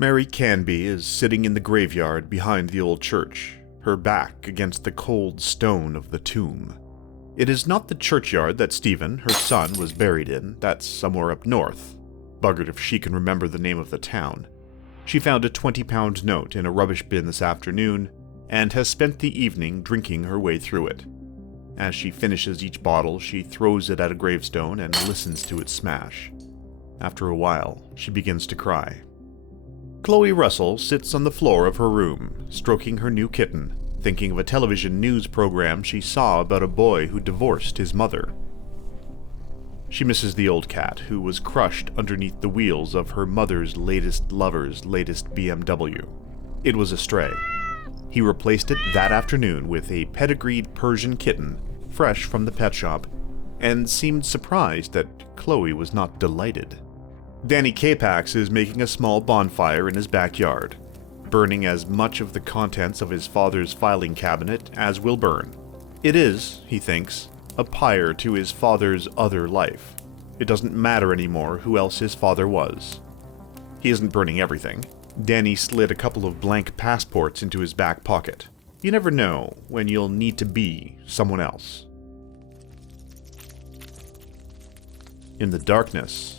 Mary Canby is sitting in the graveyard behind the old church, her back against the cold stone of the tomb. It is not the churchyard that Stephen, her son, was buried in. That's somewhere up north. Buggered if she can remember the name of the town. She found a 20-pound note in a rubbish bin this afternoon, and has spent the evening drinking her way through it. As she finishes each bottle, she throws it at a gravestone and listens to it smash. After a while, she begins to cry. Chloe Russell sits on the floor of her room, stroking her new kitten, thinking of a television news program she saw about a boy who divorced his mother. She misses the old cat, who was crushed underneath the wheels of her mother's latest lover's latest BMW. It was a stray. He replaced it that afternoon with a pedigreed Persian kitten, fresh from the pet shop, and seemed surprised that Chloe was not delighted. Danny Capax is making a small bonfire in his backyard, burning as much of the contents of his father's filing cabinet as will burn. It is, he thinks, a pyre to his father's other life. It doesn't matter anymore who else his father was. He isn't burning everything. Danny slid a couple of blank passports into his back pocket. You never know when you'll need to be someone else. In the darkness,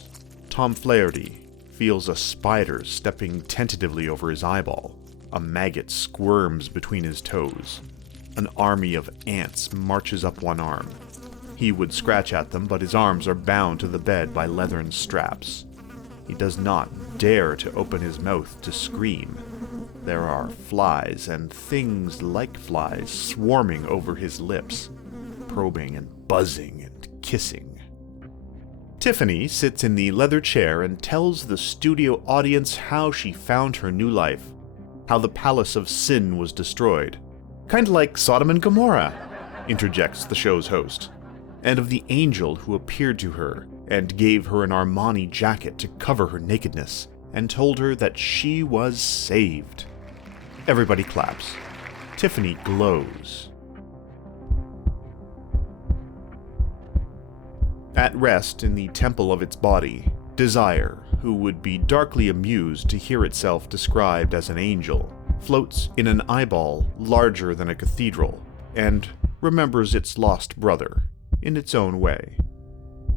Tom Flaherty feels a spider stepping tentatively over his eyeball. A maggot squirms between his toes. An army of ants marches up one arm. He would scratch at them, but his arms are bound to the bed by leathern straps. He does not dare to open his mouth to scream. There are flies and things like flies swarming over his lips, probing and buzzing and kissing. Tiffany sits in the leather chair and tells the studio audience how she found her new life, how the palace of sin was destroyed. Kinda like Sodom and Gomorrah, interjects the show's host, and of the angel who appeared to her and gave her an Armani jacket to cover her nakedness and told her that she was saved. Everybody claps. Tiffany glows. At rest in the temple of its body, Desire, who would be darkly amused to hear itself described as an angel, floats in an eyeball larger than a cathedral, and remembers its lost brother, in its own way.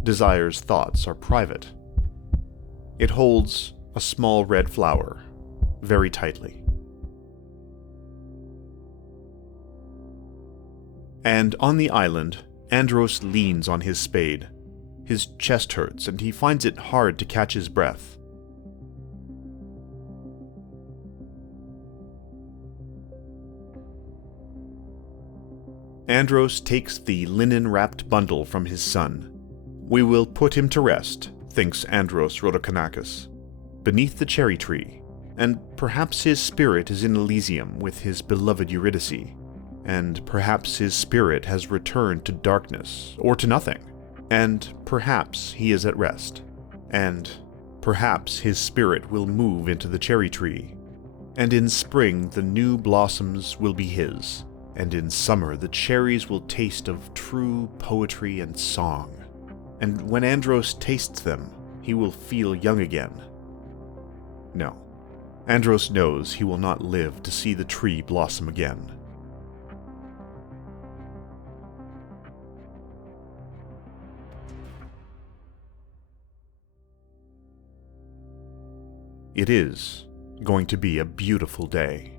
Desire's thoughts are private. It holds a small red flower, very tightly. And on the island, Andros leans on his spade. His chest hurts, and he finds it hard to catch his breath. Andros takes the linen-wrapped bundle from his son. We will put him to rest, thinks Andros Rodokanakis, beneath the cherry tree, and perhaps his spirit is in Elysium with his beloved Eurydice, and perhaps his spirit has returned to darkness, or to nothing. And perhaps he is at rest, and perhaps his spirit will move into the cherry tree, and in spring the new blossoms will be his, and in summer the cherries will taste of true poetry and song, and when Andros tastes them, he will feel young again. No, Andros knows he will not live to see the tree blossom again. It is going to be a beautiful day.